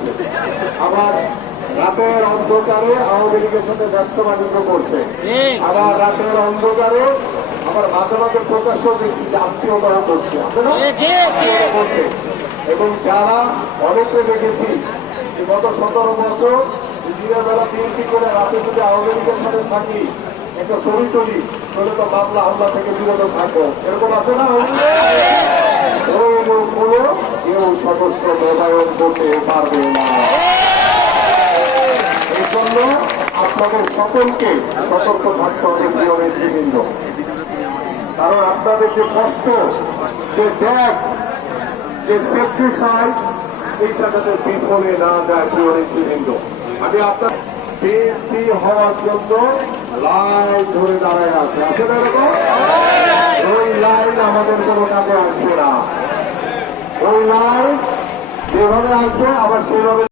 করছে, আবার রাতের অন্ধকারে আওয়ামী লীগের সাথে ব্যস্ত বাণিজ্য করছে, আবার রাতের অন্ধকারে আবার মাঝে মাঝে প্রকাশ্য দেখছি যে আত্মীয়তাও করছে করছে। এবং যারা অনেকে দেখেছি যে গত 17 বছর দিনের বেলা বিএনপি করে রাতে যদি আওয়ামী লীগের সাথে থাকি একটা ছবি তুলি তাহলে তো মামলা হামলা থেকে বিরত থাকবো, এরকম আছে না? ওই লোকগুলো কেউ সদস্য মোবাইল করতে পারবে না। এই জন্য আপনাদের সকলকে সতর্ক থাকতে হবে প্রিয় নেতৃবৃন্দ, কারণ আপনাদের যে কষ্ট, যে ত্যাগ, যে স্যাক্রিফাইস, এইটা যাতে বিফলে না যায় প্রিয় নেতৃবৃন্দ। আমি আপনার বিএনপি হওয়ার জন্য লাইন ধরে দাঁড়ায় আছে, আছে না এরকম? ওই লাইন আমাদের কোনো কাজে আসবে না। ওই লাইন যেভাবে আসবে আবার সেভাবে